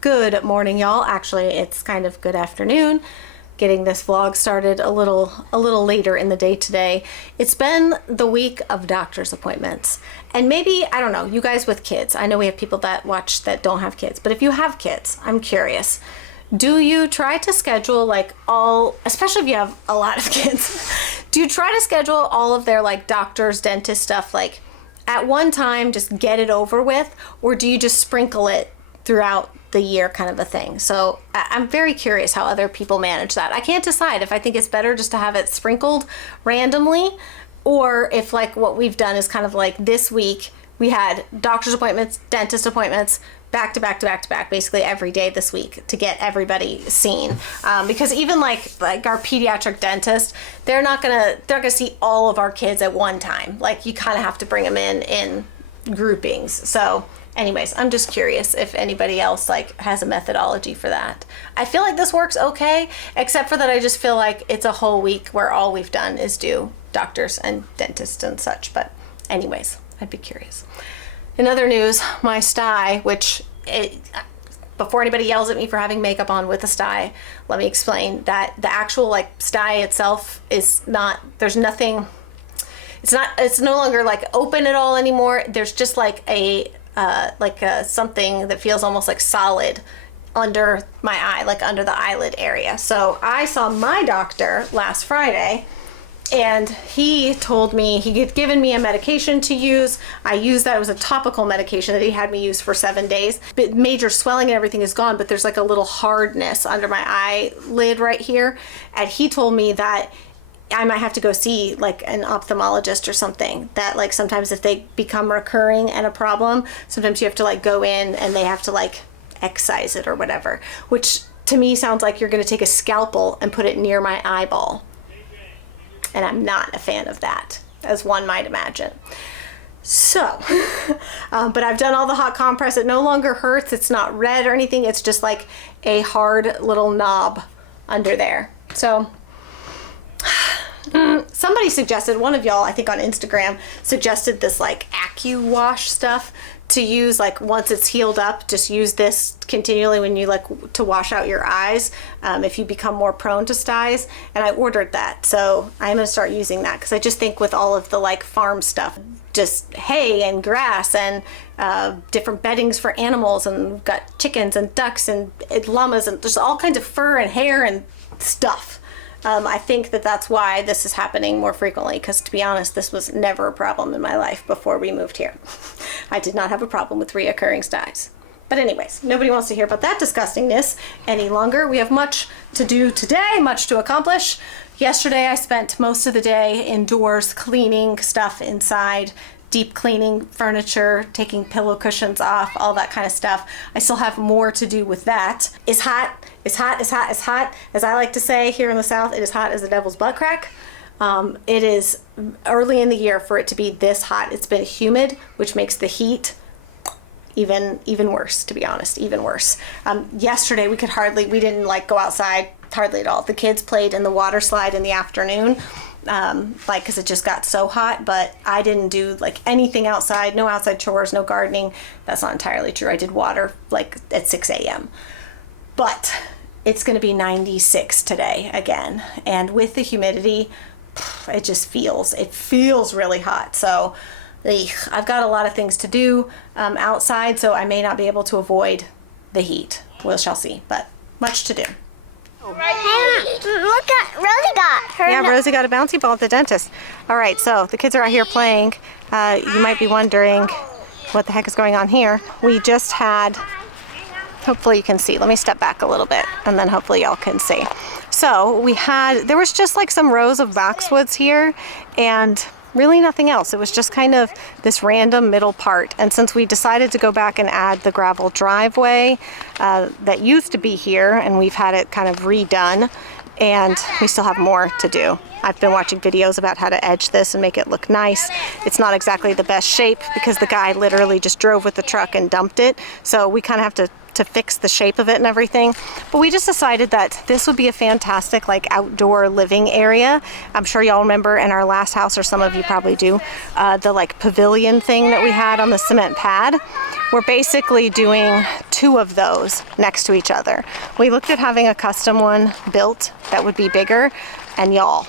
Good morning, y'all. Actually, it's kind of good afternoon. Getting this vlog started a little later in the day today. It's been the week of doctor's appointments. And maybe, I don't know, you guys with kids. I know we have people that watch that don't have kids, but if you have kids, I'm curious. Do you try to schedule like especially if you have a lot of kids, do you try to schedule all of their like doctors, dentist stuff like at one time, just get it over with, or do you just sprinkle it throughout the year kind of a thing? So I'm very curious how other people manage that. I can't decide if I think it's better just to have it sprinkled randomly, or if like what we've done is kind of like this week we had doctor's appointments, dentist appointments, back to back to back to back, basically every day this week to get everybody seen. Because even like our pediatric dentist, they're not gonna see all of our kids at one time. Like you kind of have to bring them in groupings. So anyways, I'm just curious if anybody else like has a methodology for that. I feel like this works okay, except for that I just feel like it's a whole week where all we've done is do doctors and dentists and such. But anyways, I'd be curious. In other news, my sty, before anybody yells at me for having makeup on with a sty, let me explain that the actual like sty itself is not, there's nothing, it's no longer like open at all anymore. There's just like something that feels almost like solid under my eye, like under the eyelid area. So I saw my doctor last Friday, and he told me he had given me a medication to use. I used that. It was a topical medication that he had me use for 7 days. But major swelling and everything is gone, but there's like a little hardness under my eyelid right here. And he told me that I might have to go see like an ophthalmologist or something, that like sometimes if they become recurring and a problem, sometimes you have to like go in and they have to like excise it or whatever, which to me sounds like you're going to take a scalpel and put it near my eyeball. And I'm not a fan of that, as one might imagine. So, but I've done all the hot compress. It no longer hurts. It's not red or anything. It's just like a hard little knob under there. So somebody suggested, one of y'all, I think on Instagram, suggested this like AccuWash stuff to use like once it's healed up. Just use this continually when you like to wash out your eyes if you become more prone to styes. And I ordered that, so I'm gonna start using that because I just think with all of the like farm stuff, just hay and grass and different beddings for animals, and we've got chickens and ducks and llamas and there's all kinds of fur and hair and stuff. I think that that's why this is happening more frequently, because to be honest, this was never a problem in my life before we moved here. I did not have a problem with reoccurring styes. But anyways, nobody wants to hear about that disgustingness any longer. We have much to do today, much to accomplish. Yesterday I spent most of the day indoors cleaning stuff inside, deep cleaning furniture, taking pillow cushions off, all that kind of stuff. I still have more to do with that. It's hot. It's hot, it's hot, it's hot. As I like to say here in the South, it is hot as the devil's butt crack. It is early in the year for it to be this hot. It's been humid, which makes the heat even worse, to be honest, even worse. Yesterday we didn't like go outside hardly at all. The kids played in the water slide in the afternoon, because it just got so hot, but I didn't do like anything outside, no outside chores, no gardening. That's not entirely true. I did water like at 6 a.m. But it's going to be 96 today again. And with the humidity, it feels really hot. So I've got a lot of things to do outside, so I may not be able to avoid the heat. We shall see, but much to do. Hey, look at Rosie got her. Yeah, Rosie got a bouncy ball at the dentist. All right, so the kids are out here playing. You might be wondering what the heck is going on here. We just had, hopefully you can see. Let me step back a little bit and then hopefully y'all can see. So there was just like some rows of boxwoods here and really nothing else. It was just kind of this random middle part. And since we decided to go back and add the gravel driveway that used to be here, and we've had it kind of redone, and we still have more to do. I've been watching videos about how to edge this and make it look nice. It's not exactly the best shape because the guy literally just drove with the truck and dumped it. So we kind of have to to fix the shape of it and everything. But we just decided that this would be a fantastic like outdoor living area. I'm sure y'all remember in our last house, or some of you probably do, the like pavilion thing that we had on the cement pad. We're basically doing 2 of those next to each other. We looked at having a custom one built that would be bigger, and y'all,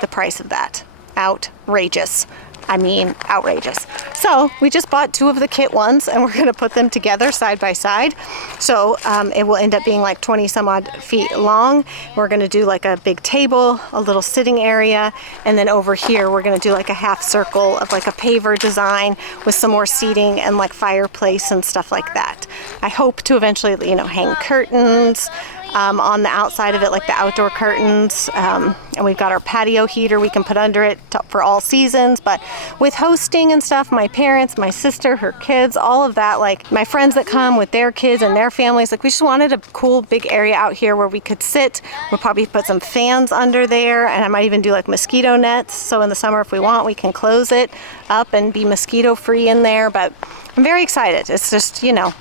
the price of that, outrageous. I mean, outrageous. So we just bought 2 of the kit ones, and we're gonna put them together side by side. So it will end up being like 20 some odd feet long. We're gonna do like a big table, a little sitting area, and then over here we're gonna do like a half circle of like a paver design with some more seating and like fireplace and stuff like that. I hope to eventually, you know, hang curtains on the outside of it, like the outdoor curtains, and we've got our patio heater we can put under it for all seasons. But with hosting and stuff, my parents, my sister, her kids, all of that, like my friends that come with their kids and their families, like we just wanted a cool big area out here where we could sit. We'll probably put some fans under there, and I might even do like mosquito nets, so in the summer if we want we can close it up and be mosquito free in there. But I'm very excited. It's just, you know,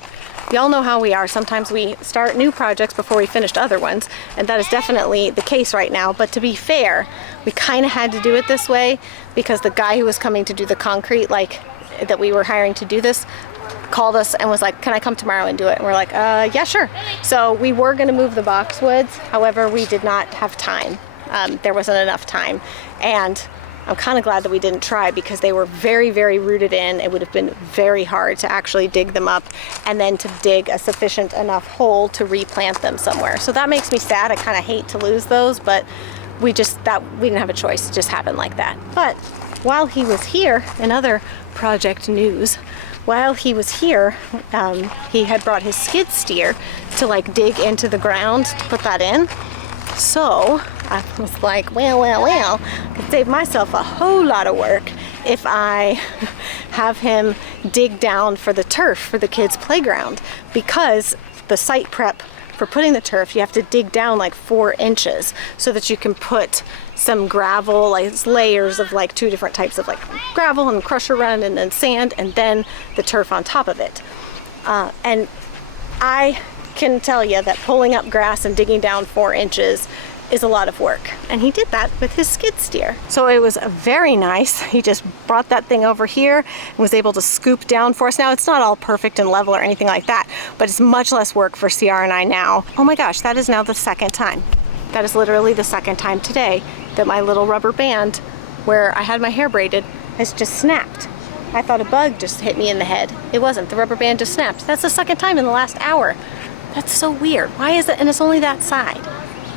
y'all know how we are. Sometimes we start new projects before we finished other ones, and that is definitely the case right now. But to be fair, we kind of had to do it this way because the guy who was coming to do the concrete, like that we were hiring to do this, called us and was like, can I come tomorrow and do it? And we're like, yeah, sure. So we were going to move the boxwoods. However, we did not have time. There wasn't enough time. And I'm kind of glad that we didn't try, because they were very, very rooted in. It would have been very hard to actually dig them up and then to dig a sufficient enough hole to replant them somewhere. So that makes me sad. I kind of hate to lose those, but we didn't have a choice. It just happened like that. But while he was here, in other project news, while he was here, he had brought his skid steer to like dig into the ground to put that in. So I was like, well, I could save myself a whole lot of work if I have him dig down for the turf for the kids' playground, because the site prep for putting the turf, you have to dig down like 4 inches so that you can put some gravel, like layers of like 2 different types of like gravel and crusher run, and then sand, and then the turf on top of it. And I can tell you that pulling up grass and digging down 4 inches is a lot of work, and he did that with his skid steer. So it was very nice. He just brought that thing over here and was able to scoop down for us. Now it's not all perfect and level or anything like that, but it's much less work for CR and I now. Oh my gosh, that is now the 2nd time. That is literally the 2nd time today that my little rubber band where I had my hair braided has just snapped. I thought a bug just hit me in the head. It wasn't. The rubber band just snapped. That's the 2nd time in the last hour. That's so weird. Why is it? And it's only that side.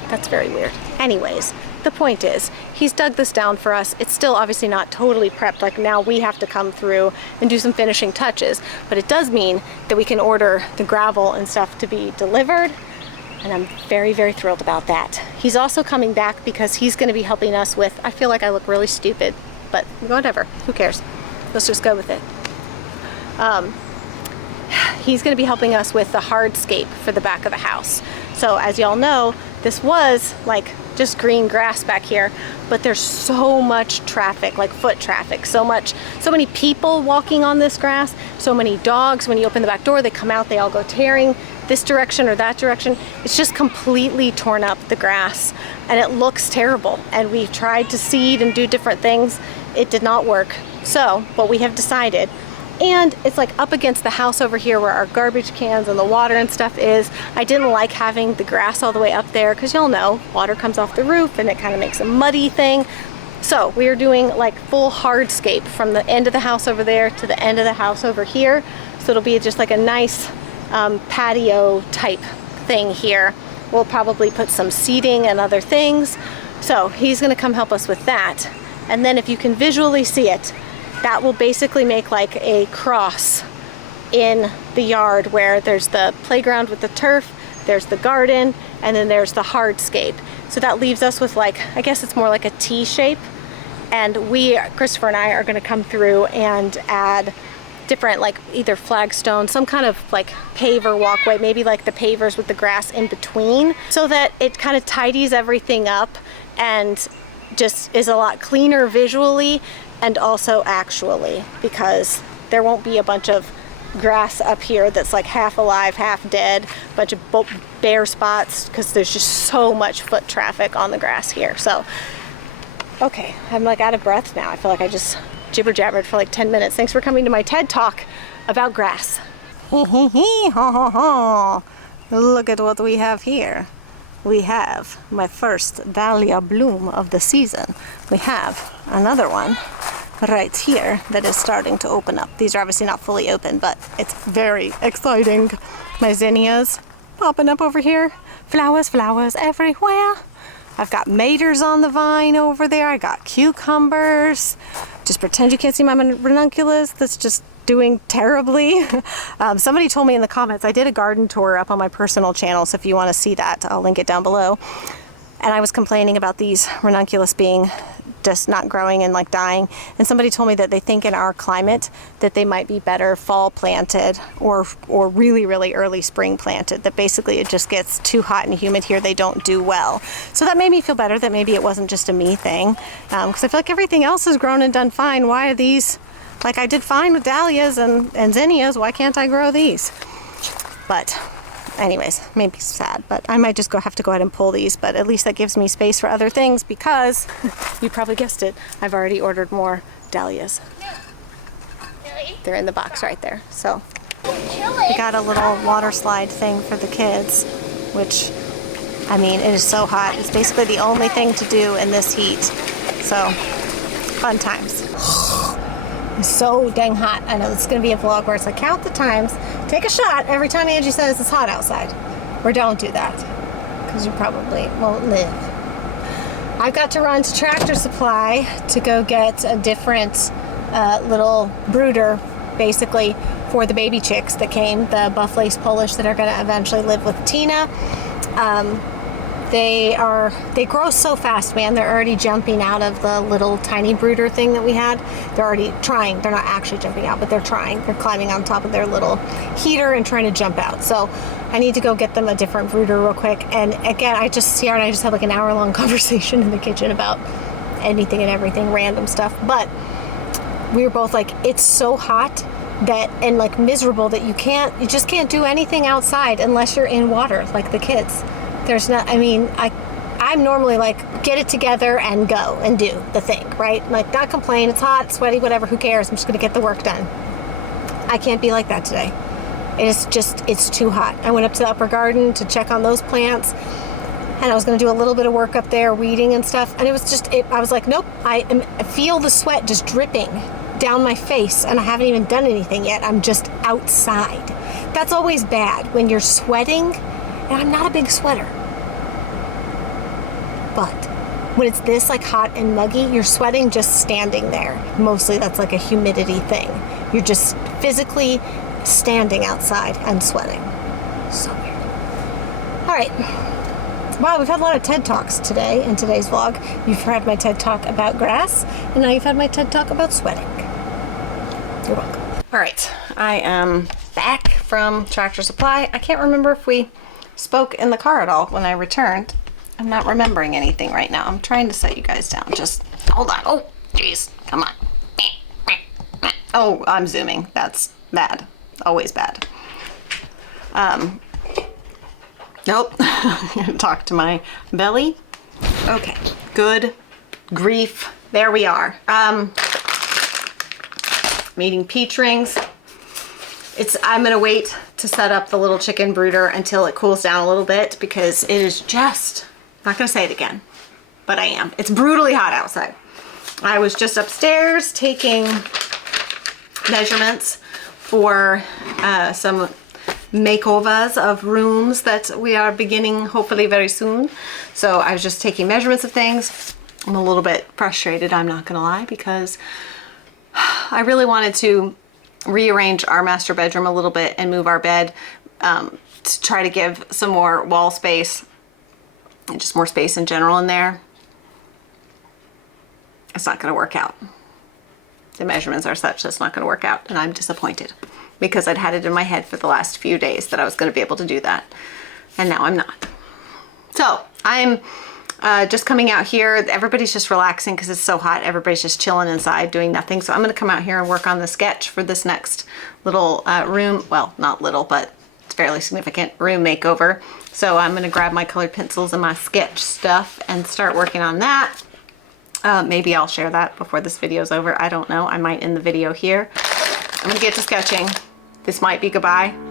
That's very weird. Anyways, the point is, he's dug this down for us. It's still obviously not totally prepped. Like now we have to come through and do some finishing touches, but it does mean that we can order the gravel and stuff to be delivered. And I'm very, very thrilled about that. He's also coming back because he's going to be helping us with, I feel like I look really stupid, but whatever, who cares? Let's just go with it. He's going to be helping us with the hardscape for the back of the house. So as y'all know, this was like just green grass back here, but there's so much traffic, like foot traffic, so many people walking on this grass, so many dogs. When you open the back door, they come out, they all go tearing this direction or that direction. It's just completely torn up the grass, and it looks terrible. And we tried to seed and do different things. It did not work. So what we have decided, and it's like up against the house over here where our garbage cans and the water and stuff is. I didn't like having the grass all the way up there because y'all know water comes off the roof and it kind of makes a muddy thing. So we are doing like full hardscape from the end of the house over there to the end of the house over here. So it'll be just like a nice patio type thing here. We'll probably put some seating and other things. So he's gonna come help us with that. And then if you can visually see it, that will basically make like a cross in the yard where there's the playground with the turf, there's the garden, and then there's the hardscape. So that leaves us with like, I guess it's more like a T shape. And Christopher and I are gonna come through and add different like either flagstone, some kind of like paver walkway, maybe like the pavers with the grass in between, so that it kind of tidies everything up and just is a lot cleaner visually and also actually, because there won't be a bunch of grass up here that's like half alive, half dead, bunch of bare spots because there's just so much foot traffic on the grass here. So, okay, I'm like out of breath now. I feel like I just jibber jabbered for like 10 minutes. Thanks for coming to my TED Talk about grass. Look at what we have here. We have my first dahlia bloom of the season. We have another one right here that is starting to open up. These are obviously not fully open, but it's very exciting. My zinnias popping up over here. Flowers, flowers everywhere. I've got maters on the vine over there. I got cucumbers. Just pretend you can't see my ranunculus that's just doing terribly. Somebody told me in the comments, I did a garden tour up on my personal channel, so if you want to see that, I'll link it down below. And I was complaining about these ranunculus being just not growing and like dying. And somebody told me that they think in our climate that they might be better fall planted or really, really early spring planted. That basically it just gets too hot and humid here. They don't do well. So that made me feel better that maybe it wasn't just a me thing. Because I feel like everything else has grown and done fine. Why are these, like I did fine with dahlias and zinnias, why can't I grow these? But anyways, maybe sad, but I might just have to go ahead and pull these, but at least that gives me space for other things because, you probably guessed it, I've already ordered more dahlias. They're in the box right there. So, we got a little water slide thing for the kids, which, I mean, it is so hot. It's basically the only thing to do in this heat. So, fun times. It's so dang hot. I know this is going to be a vlog where it's like, count the times, take a shot every time Angie says it's hot outside. Or don't do that, because you probably won't live. I've got to run to Tractor Supply to go get a different little brooder, basically, for the baby chicks that came, the buff lace Polish that are going to eventually live with Tina. They grow so fast, man. They're already jumping out of the little tiny brooder thing that we had. They're already trying. They're not actually jumping out, but they're trying. They're climbing on top of their little heater and trying to jump out. So I need to go get them a different brooder real quick. And again, Sierra and I just had like an hour-long conversation in the kitchen about anything and everything, random stuff. But we were both like, it's so hot that, and like miserable that you just can't do anything outside unless you're in water, like the kids. There's not, I mean, I'm normally like, get it together and go and do the thing, right? Like, not complain, it's hot, sweaty, whatever, who cares? I'm just gonna get the work done. I can't be like that today. It's too hot. I went up to the upper garden to check on those plants, and I was gonna do a little bit of work up there, weeding and stuff, and it was just, I was like, nope, I feel the sweat just dripping down my face, and I haven't even done anything yet. I'm just outside. That's always bad, when you're sweating. And I'm not a big sweater. But when it's this like hot and muggy, you're sweating just standing there. Mostly that's like a humidity thing. You're just physically standing outside and sweating. So weird. All right. Wow, we've had a lot of TED Talks today in today's vlog. You've heard my TED Talk about grass, and now you've had my TED Talk about sweating. You're welcome. All right, I am back from Tractor Supply. I can't remember if we spoke in the car at all when I returned. I'm not remembering anything right now. I'm trying to set you guys down. Just hold on. Oh, jeez. Come on. Oh, I'm zooming. That's bad. Always bad. Nope. Talk to my belly. Okay. Good grief. There we are. I'm eating peach rings. I'm gonna wait to set up the little chicken brooder until it cools down a little bit because it is just, I'm not gonna say it again, but I am. It's brutally hot outside. I was just upstairs taking measurements for some makeovers of rooms that we are beginning hopefully very soon. So I was just taking measurements of things. I'm a little bit frustrated, I'm not gonna lie, because I really wanted to rearrange our master bedroom a little bit and move our bed to try to give some more wall space and just more space in general in there. It's not going to work out. The measurements are such that it's not going to work out, and I'm disappointed because I'd had it in my head for the last few days that I was going to be able to do that, and now I'm not. So I'm Just coming out here, everybody's just relaxing because it's so hot. Everybody's just chilling inside doing nothing. So I'm going to come out here and work on the sketch for this next little room. Well, not little, but it's fairly significant room makeover. So I'm going to grab my colored pencils and my sketch stuff and start working on that. Maybe I'll share that before this video is over. I don't know. I might end the video here. I'm going to get to sketching. This might be goodbye.